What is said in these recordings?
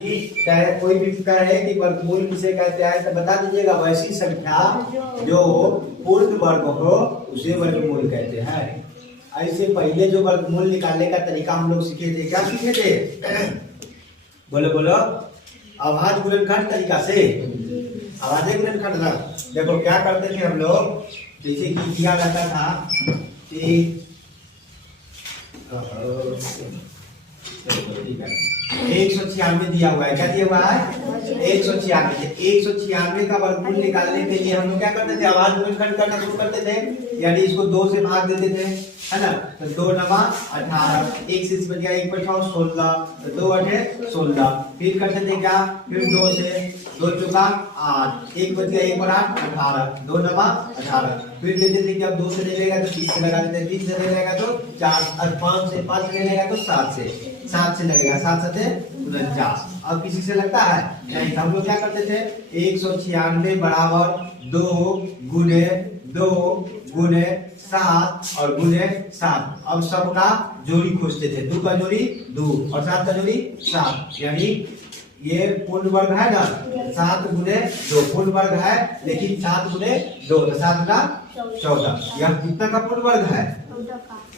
कोई भी कहे कि वर्गमूल किसे कहते हैं तो बता दीजिएगा। वैसी संख्या जो पूर्ण वर्ग हो उसे वर्गमूल कहते हैं। ऐसे पहले जो वर्गमूल निकालने का तरीका हम लोग सीखे थे, क्या सीखे थे? बोलो बोलो। आवाज गुणनखंड तरीका से। आवाज गुणनखंड ना। देखो क्या करते थे हम लोग, जैसे कि दिया रहता था कि 196 दिया हुआ है। क्या दिया हुआ है? 196। 196 का वर्गमूल निकालने के लिए हम लोग क्या करते थे? आवाज गुणनखंड करना शुरू करते थे, यानी इसको 2 से भाग देते थे, है ना। तो 2 नवा 18, 1 से बच गया 1 बचा 16, तो 2 8 16। फिर करते थे क्या? फिर 2 से 2 चौका 8, 1 बच गया 1 और 8 18, 2 नवा 18। फिर देते थे कि अब 2 से ले लेगा तो 3 से लगा देते, 3 से ले लेगा तो 4, और 5 से 5 ले लेगा तो 7 से लगेगा, 7 7 49। अब किसी से लगता है नहीं। हम लोग क्या करते थे? 196 बराबर 2 गुने 2 गुने 7 और गुने 7। अब सबका जोड़ी खोजते थे। 2 का जोड़ी 2 और 7 का जोड़ी 7, यानी ये पूर्ण वर्ग है ना। 7 गुने 2 पूर्ण वर्ग है, लेकिन 7 गुने 2 तो 7 का 14। यह कितना का पूर्ण वर्ग है?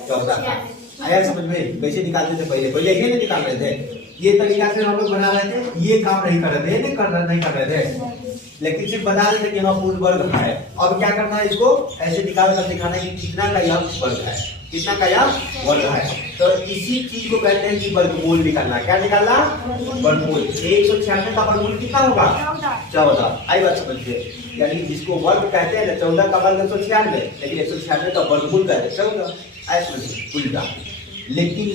14 का। आया समझ में? कैसे निकालते थे? पहले ये निकाल रहे थे, ये तरीका से हम लोग बना रहे थे। ये काम नहीं कर रहे थे, नहीं कर रहे थे, लेकिन सिर्फ बता रहे थे कि हाँ पूर्ण वर्ग है। अब क्या करना है? इसको ऐसे निकाल कर दिखाना है कि कितना का यह वर्ग है, कितना का यह वर्ग है। तो इसी चीज को कहते हैं कि वर्गमूल निकालना। क्या निकालना? वर्गमूल। 196 का वर्गमूल कितना होगा? 14। आई बात समझिए, यानी जिसको वर्ग कहते हैं ना, 14 का वर्ग 196, लेकिन 196 का वर्गमूल कहते हैं 14। ऐसा समझिए उल्टा। लेकिन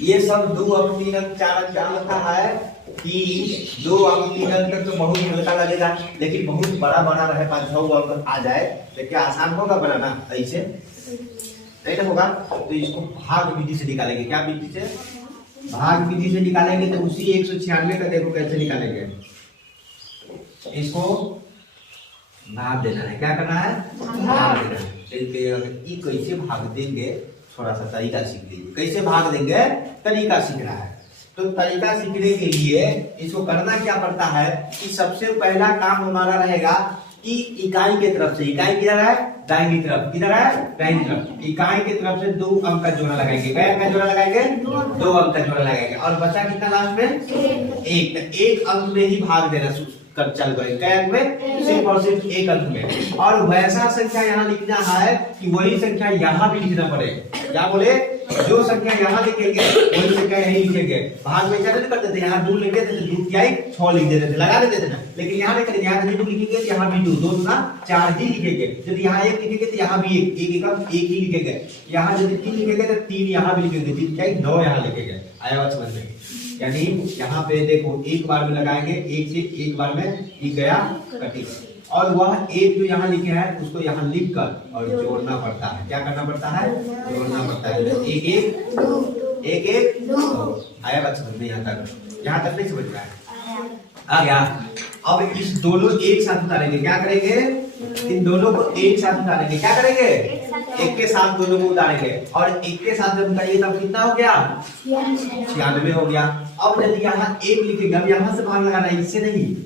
ये सब 2 अंक 3 अंक 4 अंक क्या होता है कि 2 अंक 3 अंक तक तो बहुत हल्का लगेगा, लेकिन बहुत बड़ा बना रहे 5-6 अंक आ जाए तो क्या आसान होगा बनाना? ऐसे नहीं ना होगा। तो इसको भाग विधि से निकालेंगे। क्या विधि से? भाग विधि से निकालेंगे। तो उसी 196 का देखो कैसे निकालेंगे। इसको भाग देना है। क्या करना है? भाग देना है। कैसे भाग देंगे, थोड़ा सा तरीका सीख लीजिए। कैसे भाग देंगे, तरीका सीखना है। तो तरीका सीखने के लिए इसको करना क्या पड़ता है कि सबसे पहला काम हमारा रहेगा कि इकाई के तरफ से, इकाई किधर है? दाहिनी तरफ। किधर है? दाहिनी तरफ। इकाई की तरफ से 2 अंक का जोड़ा लगाएंगे। क्या अंक का जोड़ा लगाएंगे? 2 अंक का जोड़ा लगाएंगे। और बचा कितना लास्ट में? 1 अंक में ही भाग देना कर चल गए। क्या अंक में? सिर्फ और सिर्फ 1 अंक में। और वैसा संख्या यहाँ लिखना है कि वही संख्या यहाँ भी लिखना पड़ेगा। क्या बोले? जो संख्या यहाँ लिखेंगे वही संख्या यही लिखेंगे। भाग में क्या करते थे? यहाँ 2 लिख देते थे, 2 की 6 लिख देते थे, लगा देते थे ना। लेकिन यहाँ नहीं करेंगे। यहाँ 2 लिखेंगे, यहाँ भी 2, 2 गुना 4 ही लिखेंगे। यदि यहाँ 1 लिखेंगे तो यहाँ भी 1 ही लिखेंगे। यहाँ यदि 3 लिखेंगे तो 3 यहाँ भी लिखेंगे, 3 क्या 9 यहाँ लिखेंगे। आया बात समझ में? यानी यहाँ पे देखो एक बार में लगाएंगे, एक से एक बार में लिख गया कटिंग। और वह एक जो यहाँ लिखे हैं उसको यहाँ लिख कर और जोड़ना पड़ता है। क्या करना पड़ता है? जोड़ना पड़ता है। एक एक 2। आया बात समझ में? यहाँ तक नहीं समझ रहा है? आ गया। अब इस दोनों एक साथ उतारेंगे। क्या करेंगे? इन दोनों को एक साथ उतारेंगे। क्या करेंगे? एक के साथ दोनों को उतारेंगे। और एक के साथ जब उतारेंगे तब कितना हो गया? 96 हो गया। अब यदि यहाँ 1 लिखेंगे, अब यहाँ से भाग लगाना है, इससे नहीं।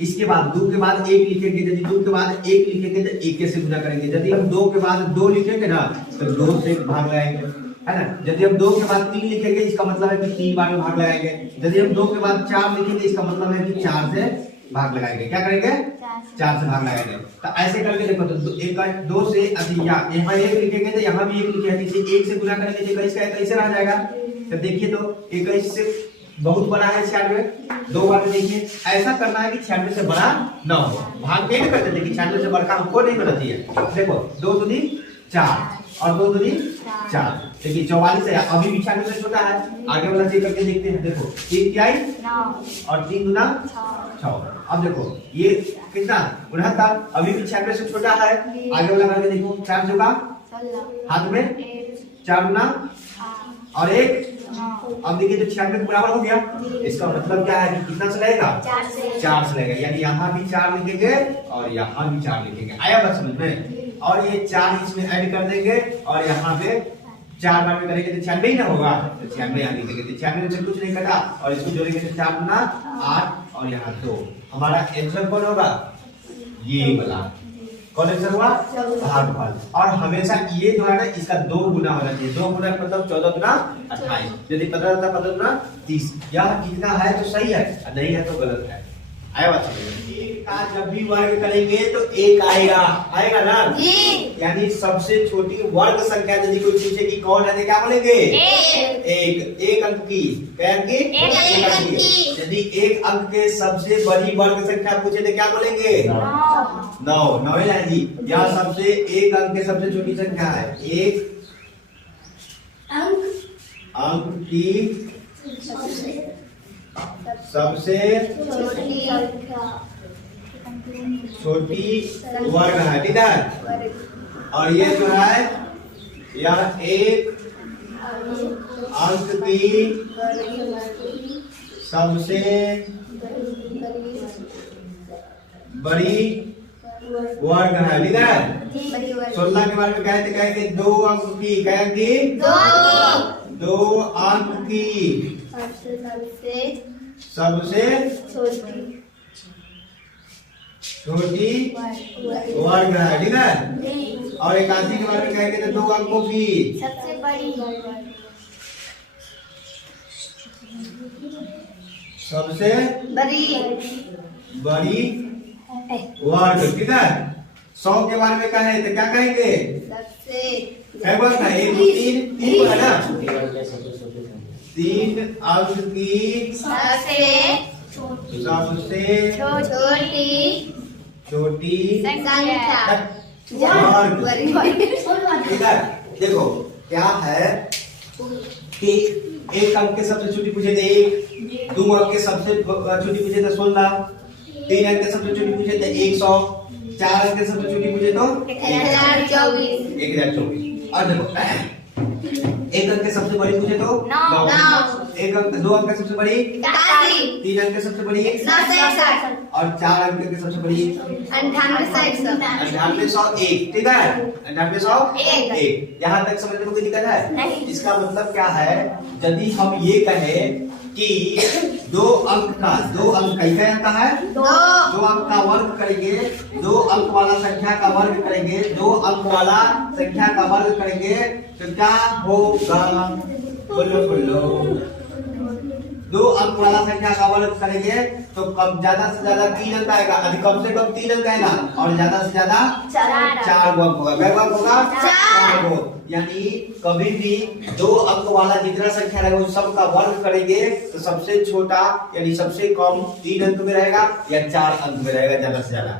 इसके बाद 2 के बाद 1 लिखेंगे। यदि 2 के बाद 1 लिखेंगे तो 1 से गुना करेंगे। यदि हम 2 के बाद 2 लिखेंगे ना तो 2 से भाग लगाएंगे, है ना। यदि हम 2 के बाद 3 लिखेंगे इसका मतलब है कि 3 बार में भाग लगाएंगे। यदि हम 2 के बाद 4 लिखेंगे इसका मतलब है कि 4 से भाग लगाएंगे। क्या करेंगे? 4 से भाग लगाएंगे। तो ऐसे करके देखो, तो 2 से यहाँ 1 लिखेंगे तो यहाँ भी 1 लिखेंगे, इसे 1 से गुना करेंगे तो 21 का 21 रह जाएगा। तो देखिए तो 21 से बहुत बड़ा है 96, 2 बार में देखिए। ऐसा करना है कि 96 से बड़ा ना हो। भाग नहीं करते थे कि 96 से बड़ा हमको नहीं करना चाहिए। देखो 2 दूनी 4 और 2 दूनी 4, देखिए 44 है। अभी भी 96 से छोटा है। आगे वाला चेक करके देखते हैं। देखो 3 की 9 और 3 गुना 6। अब देखो ये कितना 69, अभी भी 96 से छोटा है। आगे वाला करके देखो 4 जोगा हाथ में 4 गुना और 1। अब देखिए तो 96 के बराबर हो गया। इसका मतलब क्या है कि कितना से लगेगा? 4 से लगेगा। यानी यहाँ भी 4 लिखेंगे और यहाँ भी 4 लिखेंगे। आया बात समझ में? और ये 4 इसमें ऐड कर देंगे और यहाँ पे 4 बार में करेंगे तो 96 ही ना होगा, तो 96 यहाँ लिखेंगे, तो 96 से कुछ नहीं कटा और इसको जोड़ेंगे तो 4 गुना 8 और यहाँ 2। हमारा आंसर कौन होगा? ये वाला कौन आंसर हुआ? भागफल। और हमेशा ये जो है ना इसका 2 गुना होना चाहिए। 2 गुना मतलब 14 गुना 28, यदि 15 था 15 गुना 30। यह इतना है तो सही है, नहीं है तो गलत है। आया बात समझ? एक का जब भी वर्ग करेंगे तो एक आएगा, आएगा ना जी। यानी सबसे छोटी वर्ग संख्या यदि कोई पूछे कि कौन है तो क्या बोलेंगे? एक अंक की। क्या अंक की? एक अंक की। यदि एक अंक के सबसे बड़ी वर्ग संख्या पूछे तो क्या बोलेंगे? 9 है जी। यह सबसे एक अंक के सबसे छोटी संख्या है। एक अंक की सबसे छोटी वर्ग है, ठीक है। और ये जो है यह एक अंक की सबसे बड़ी वर्ग है, ठीक है। 16 के बारे में कहेंगे 2 अंक की, कहेंगे 2 अंक की सबसे छोटी वर्ग है, ठीक है। और 81 के बारे में कहेंगे तो 2 अंकों की सबसे बड़ी वर्ग, ठीक है। 100 के बारे में कहें तो क्या कहेंगे? है बात है, 1 2 3 3 है ना। 3 अंक की सबसे छोटी संख्या वर्ग, ठीक है। देखो क्या है कि एक अंक के सबसे छोटी पूछे थे 1, 2 अंक के सबसे छोटी पूछे थे 16, 3 अंक के सबसे छोटी पूछे थे 100, 4 अंक के सबसे छोटी पूछे तो 1024। और देखो एक अंक के सबसे बड़ी पूछे तो 9, एक अंक 2 अंक के सबसे बड़ी 3 अंक के सबसे बड़ी 961 और 4 अंक के सबसे बड़ी 9801, ठीक है। 9801। यहाँ तक समझने में कोई दिक्कत है? इसका मतलब क्या है, यदि हम ये कहें कि 2 अंक का क्या अंक है? 2 अंक का वर्ग करेंगे, 2 अंक वाला संख्या का वर्ग करेंगे, 2 अंक वाला संख्या का वर्ग करेंगे तो क्या होगा? बोलो 2 अंक वाला संख्या का वर्ग करेंगे तो कम ज्यादा से ज्यादा 3 अंक आएगा, कम से कम 3 अंक आएगा और ज्यादा से ज्यादा 4 अंक होगा। क्या अंक होगा? 4 अंक। यानी कभी भी 2 अंक वाला जितना संख्या रहेगा उस सब का वर्ग करेंगे तो सबसे छोटा यानी सबसे कम 3 अंक में रहेगा या 4 अंक में रहेगा ज्यादा से ज्यादा,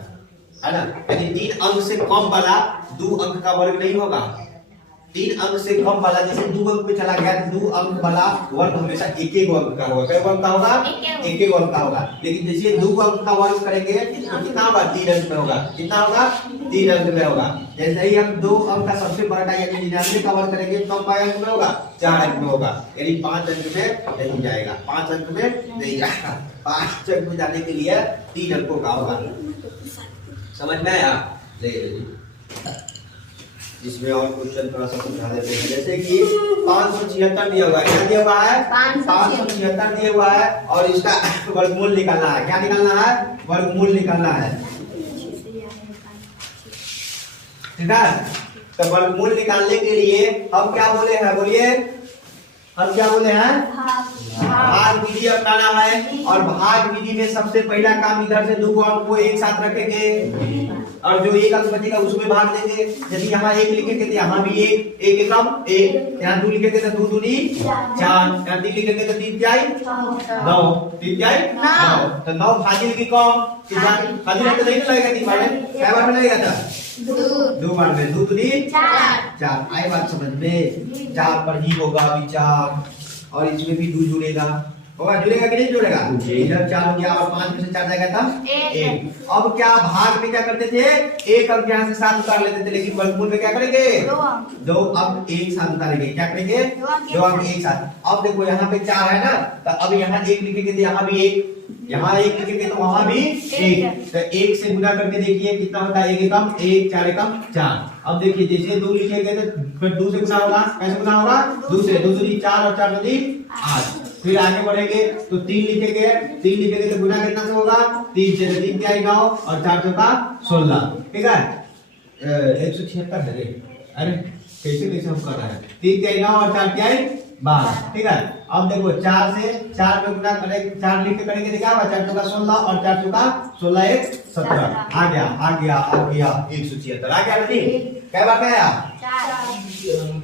है ना। यानी 3 अंक से कम वाला 2 अंक का वर्ग नहीं होगा। 3 अंक से कम वाला जैसे 2 अंक पे चला गया तो 2 अंक वाला वर्ग हमेशा एक अंक का होगा। क्या अंक का होगा? एक अंक का होगा। लेकिन जैसे 2 अंक का वर्ग करेंगे तो कितना होगा? 3 अंक में होगा। कितना होगा? 3 अंक में होगा। जैसे ही हम 2 अंक का सबसे बड़ा यानी 99 का वर्ग करेंगे तो कम अंक में होगा? 4 अंक में होगा। यानी 5 अंक में नहीं जाएगा, 5 अंक में नहीं जाएगा। 5 अंक में जाने के लिए 3 अंकों का होगा। समझ में आया? इसमें और क्वेश्चन थोड़ा सा समझा देते हैं। जैसे कि 576 दिया हुआ है, क्या दिया हुआ है? 576 दिया हुआ है और इसका वर्गमूल निकालना है। क्या निकालना है? वर्गमूल निकालना है, ठीक है। तो वर्गमूल निकालने के लिए हम क्या बोले हैं? बोलिए, हम क्या बोले हैं? भाग विधि अपनाना है। और भाग विधि में सबसे पहला काम इधर से 2 अंक को एक साथ रखेंगे और जो एक अंक बचेगा उसमें भाग देंगे। यदि यहाँ 1 लिखेंगे तो यहाँ भी 1, 1 एकम 1, यहाँ 2 लिखेंगे तो 2 दूनी 4, यहाँ 3 लिखेंगे तो 3 तिहाई 9, 3 तिहाई 9। तो 9 फाजिल की कम फाजिल तो नहीं लगेगा 3 बार में, क्या बार में लगेगा था? 2 बार में। 2 दूनी 4। आई बात समझ में? 4 पर ही होगा विचार और इसमें भी 2 जुड़ेगा, होगा जुड़ेगा कि नहीं जुड़ेगा? इधर 4 हो गया और 5 में से 4 जाएगा तब 1। अब क्या भाग में क्या करते थे? 1 अंक यहाँ से 7 उतार लेते थे, लेकिन वर्गमूल में क्या करेंगे? 2 अंक एक साथ उतारेंगे। क्या करेंगे? 2 अंक एक साथ। अब देखो यहाँ पे 4 है ना, तो अब यहाँ 1 लिखेंगे तो यहाँ भी 1, यहाँ 1 लिखेंगे तो वहां भी 1। तो 1 से गुना करके देखिए कितना होता है? 1 एकम 1, 4 एकम 4। अब देखिए जैसे 2 लिखेंगे तो फिर 2 से गुना होगा, कैसे गुना होगा? 2 से, 2 दूनी 4 और 4 दूनी 8। फिर आगे बढ़ेंगे तो 3 लिखेंगे, 3 लिखेंगे तो गुना कितना से होगा? 3 से, 3 क्या 9 और 4 चौका 16, ठीक है? 176 है रे, अरे कैसे कैसे हम कर रहे हैं? 3 क्या 9 और 4 क्या 12, ठीक है? अब देखो 4 से 4 में गुना करेंगे, 4 लिख के करेंगे तो क्या होगा? 4 चौका 16 और 4 चौका 16 1 17, आ गया आ गया आ गया 176 आ गया जी। क्या बात है? 4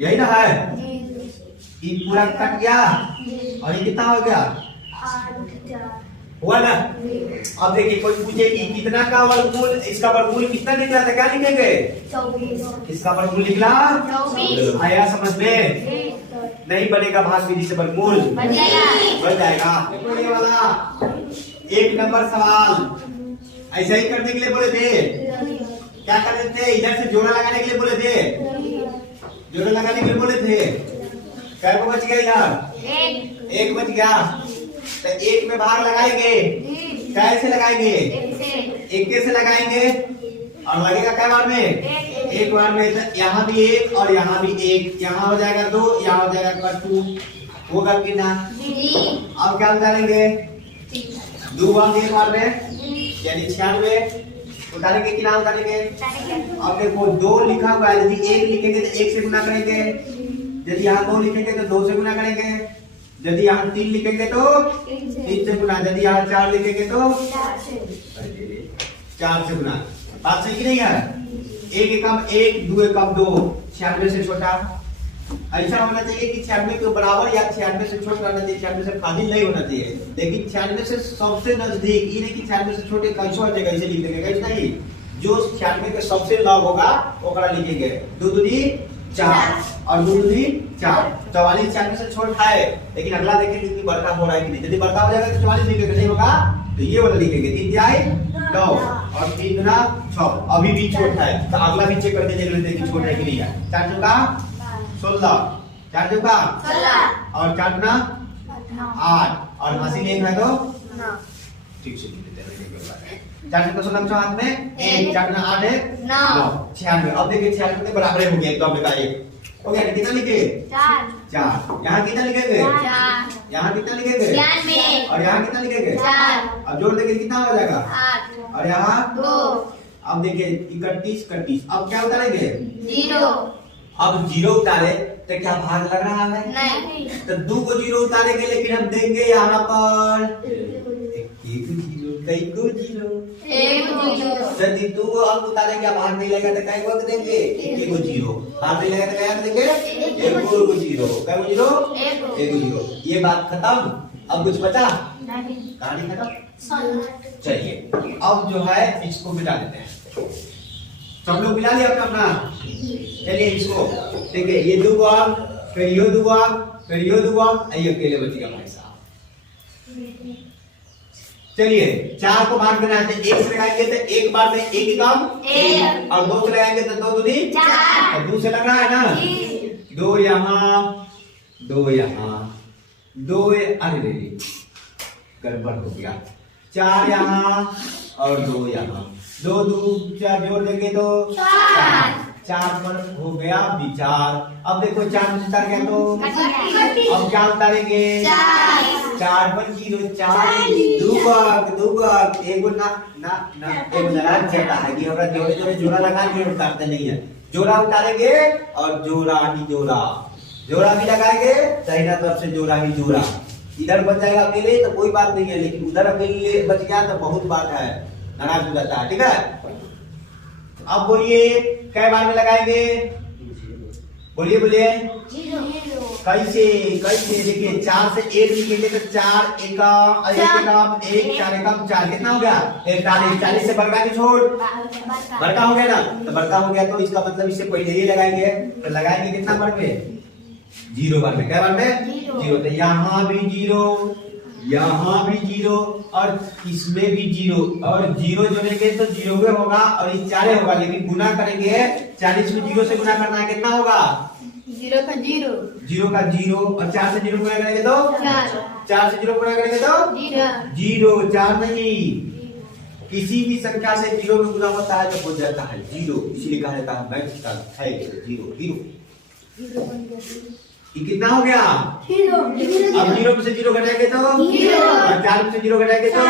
यही ना है? ये पूरा कट गया और ये कितना हो गया? हुआ ना? अब देखिए कोई पूछे कि कितना का वर्गमूल, इसका वर्गमूल कितना निकला था, क्या लिखेंगे? 24। इसका वर्गमूल निकला 24। आया समझ में? नहीं बनेगा भाग विधि से वर्गमूल बन जाएगा। देखो ये वाला 1 नंबर सवाल ऐसा ही करने के लिए बोले थे। क्या कर रहे थे? इधर से जोड़ा लगाने के लिए बोले थे, जोड़ा लगाने के लिए बोले थे। क्या को बच गया? इधर 1 बच गया तो 1 में भाग लगाएंगे, कैसे लगाएंगे? 1 से लगाएंगे और लगेगा क्या बार में? 1 बार में। तो यहाँ भी 1 और यहाँ भी 1, यहाँ हो जाएगा 2, यहाँ हो जाएगा 2, होगा कि ना? अब क्या उतारेंगे? 2 बार 1 बार में यानी 96 उतारेंगे कि ना उतारेंगे? अब देखो 2 लिखा हुआ है, यदि 1 लिखेंगे तो 1 से गुना करेंगे, यदि यहाँ 2 लिखेंगे तो 2 से गुना करेंगे, यदि यहाँ 3 लिखेंगे तो 3 से गुना, यदि यहाँ 4 लिखेंगे तो 4 से गुना। बात सही कि नहीं है? 1 एकम 1, 2 एकम 2, 96 से छोटा। ऐसा होना चाहिए कि 96 के बराबर या 96 से छोटा रहना चाहिए, 96 से फाजिल नहीं होना चाहिए। लेकिन 96 से सबसे नजदीक, ये नहीं कि 96 से छोटे कैसे हो जाएगा, इसे लिख देंगे, कैसे नहीं। जो 96 के सबसे लग होगा ओकरा लिखेंगे। 2 दूनी 4 और 2 दूनी 4, 44 96 से छोटा है, लेकिन अगला देखेंगे कितनी बड़का हो रहा है कि नहीं। यदि बड़का हो जाएगा तो 44 लिखेंगे, नहीं होगा तो ये वाला लिखेंगे। 3 जाए 9 और 3 गुना 6, अभी भी छोटा है तो अगला भी चेक करके देख लेते हैं कि छोटा है कि नहीं है। 4 चौका 16, 4 चौका 16 और 4 गुना 8 और मशीन 1 है तो 9, ठीक से लिख देते हैं। 4 चौका 16 में हाथ में 1, 4 गुना 8 है 9, 96। अब देखिए 96 के बराबर हो गया, एकदम बेटा 1 हो गया। कितना लिखे? 4। यहाँ कितना लिखेंगे? 4। यहाँ कितना लिखेंगे? 96 और यहाँ कितना लिखेंगे? 4। अब जोड़ देंगे कितना हो जाएगा? 8 और यहाँ 2। अब देखिए 31 31, अब क्या उतारेंगे? 0। अब 0 उतारे तो क्या भाग लग रहा है? नहीं। तो 2 को 0 उतारेंगे, लेकिन हम देंगे यहाँ पर 1 0, कई को 0, 1 0। यदि 2 को हम उतारेंगे भाग नहीं लगेगा तो कई को देंगे? 1 को 0, भाग नहीं लगेगा तो क्या देंगे? 1 को 0, कई को 0, 1 को 0। ये बात खत्म। अब कुछ बचा? नहीं, कहानी खत्म। चलिए अब जो है इसको मिटा देते हैं। सब लोग मिला लिया अपना? चलिए इसको देखिए, ये 2 बार, फिर ये 2 बार, फिर ये 2 बार, ये अकेले बच गया भाई साहब। चलिए 4 को भाग देना है, 1 से लगाएंगे तो 1 बार में 1 कम 1 और 2 से लगाएंगे तो 2 दूनी 4 और 2 से लग रहा है ना 2 यहाँ 2 यहाँ 2, अरे गड़बड़ हो गया। 4 यहाँ और 2 यहाँ, 2 2 4 जोड़ देंगे तो 4 पर हो गया विचार। अब देखो 4 में 4 गया तो अब क्या उतारेंगे? 4 पर 0, 4 दुबक एगो ना ना ना एगो नाराज जाता है कि हमरा जोड़े जोड़े जोड़ा लगा के उतारते नहीं है। जोड़ा उतारेंगे और जोड़ा ही जोड़ा, जोड़ा भी लगाएंगे, दाहिना तरफ से जोड़ा ही जोड़ा। इधर बच जाएगा अकेले तो कोई बात नहीं है, लेकिन उधर अकेले बच गया तो बहुत बात है, नाराज हो जाता है। ठीक है, अब बोलिए कै बार में लगाएंगे? बोलिए बोलिए कैसे कैसे? देखिए 4 से 1 निकलेंगे तो 4 एकम 1 4 एकम 4 कितना हो गया? 41। 40 से बड़का की छोड़ बड़का हो गया ना, तो बड़का हो गया तो इसका मतलब इससे पहले ही लगाएंगे, तो लगाएंगे कितना बार में? 0 बार में। क्या बार में? 0। तो यहाँ भी 0, यहाँ भी 0 और इसमें भी 0 और 0 जोड़ेंगे तो 0 होगा और इस 4 होगा, लेकिन गुना करेंगे 40 में 0 से गुना करना है, कितना होगा? 0 का 0, 0 का 0 और 4 से 0 गुना करेंगे तो 4 से 0 गुना करेंगे तो 0, 0 4 नहीं किसी भी संख्या से जीरो में गुना होता है तो हो जाता है जीरो, इसीलिए कहा जाता है मैथ का है जीरो जीरो। ये कितना हो गया? अब जीरो में से जीरो घटाएंगे तो और 4 में से जीरो घटाएंगे तो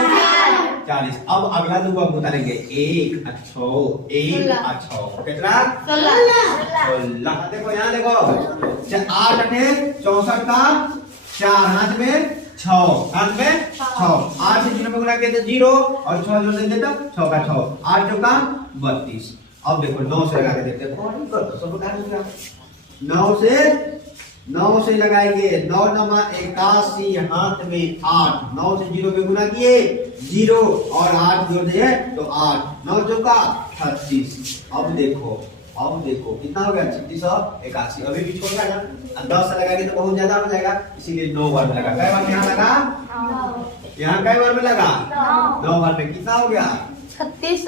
40। अब अगला दो हम बताएंगे 1 और 6 1 और 6 कितना 16। देखो यहाँ देखो 8 अठे 64 का 4 हाथ में 6 हाथ में 6 8 से जीरो में गुना किया तो जीरो और 6 जोड़ देंगे तो 6 का 6 8 चौका 32। अब देखो 9 से लगा के देखते हैं 9 से लगाएंगे 9 नमा 81 हाथ में 8 9 से जीरो में गुना किए जीरो और 8 जोड़ दिए तो 8 9 चौका 36। अब देखो कितना हो गया 3681। अभी भी छोटा ना 10 से लगाएंगे तो बहुत ज्यादा हो जाएगा, इसीलिए 9 बार में लगा। कै बार में यहाँ लगा? यहाँ कै बार में लगा? 9 बार में कितना हो गया 36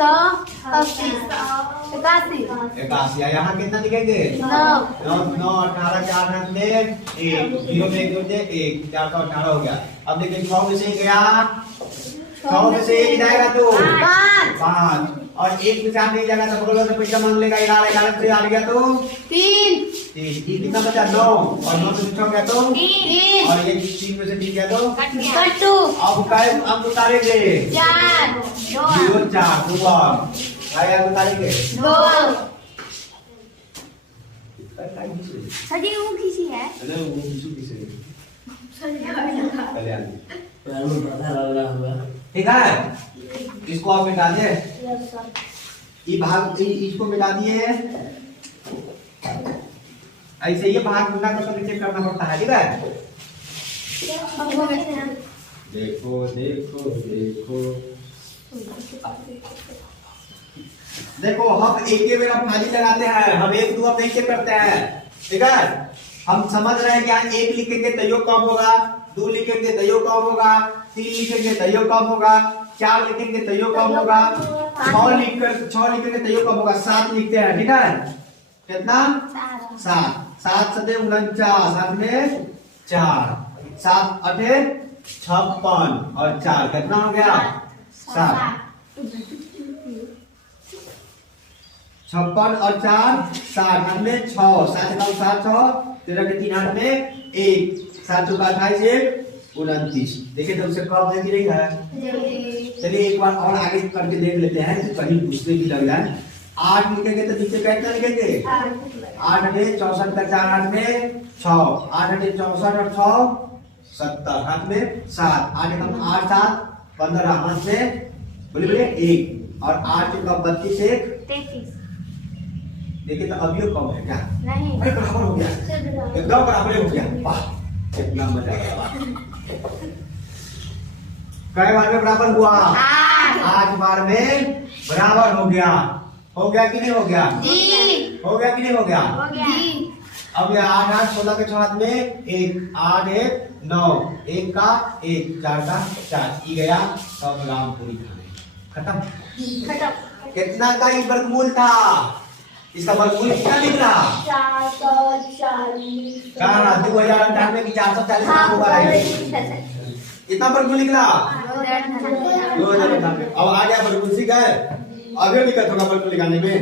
81। यहाँ कितना लिखेंगे 9 9 18 4 हाथ में 1 जीरो में 1 जोड़ दे 1 4 तो 18 हो गया। अब देखिए 6 में से 1 गया 6 में से 1 जाएगा तो 5 और 1 में 4 नहीं जाएगा तो बगल से पैसा मांग लेगा 11 से आ गया तो 3 कितना बचा 9 और 9 से 6 गया तो 3 और ये 3 में से 3 गया तो कट्टू। अब काय हम उतारेंगे 4 0 4 2 काय हम उतारेंगे 2। सजी वो किसी है अरे वो किसी ठीक है। इसको आप मिटा दे ये भाग इसको मिटा दिए ऐसे ये भाग गुना को सब चेक करना पड़ता है। ठीक है देखो देखो देखो देखो हम एक के बेरा भाजी लगाते हैं, हम 1 2 अब नहीं चेक करते हैं। ठीक है हम समझ रहे हैं कि यहाँ 1 लिखेंगे तो यो कम होगा, 2 लिखेंगे तो यो कम होगा, 3 लिखेंगे तो यो कम होगा, 4 लिखेंगे तो यो कम होगा, 6 लिखेंगे तो यो कम होगा, 7 लिखते हैं। ठीक है कितना 7 7 49 साथ में 4 7 8 56 और 4 कितना हो गया 7 56 और 4 60 हाथ में 6 7 9 7 6 13 के 3 हाथ में 1 7 चौका 28 29। देखिए तो उससे कम है कि नहीं है। चलिए एक बार और आगे करके देख लेते हैं कहीं दूसरे भी लग जाए। 8 लिखेंगे तो नीचे कितना लिखेंगे 8 अठे 64 का 4 हाथ में 6 8 अठे 64 और 6 70 हाथ में 7 8 कम 8 7 15 हाथ में बोले 1 और 8 चौका 32 1 33। देखिए तो अब ये कम है क्या नहीं अरे बराबर हो गया एकदम बराबर हो गया। वाह कितना मजा आया। कई बार में बराबर हुआ 8 बार में बराबर हो गया कि नहीं हो गया जी हो गया कि नहीं हो गया जी। अब ये 8 8 16 के 6 हाथ में 1 8 1 9 1 का 1 4 का 4 ई गया सब राम पूरी खाने खत्म। कितना का ये वर्गमूल था इसका वर्गमूल कितना निकला 440 कहाँ 2098 की 440 होगा कितना वर्गमूल निकला 2098। अब आ गया वर्गमूल सीख गए आगे दिक्कत होगा वर्गमूल निकालने में।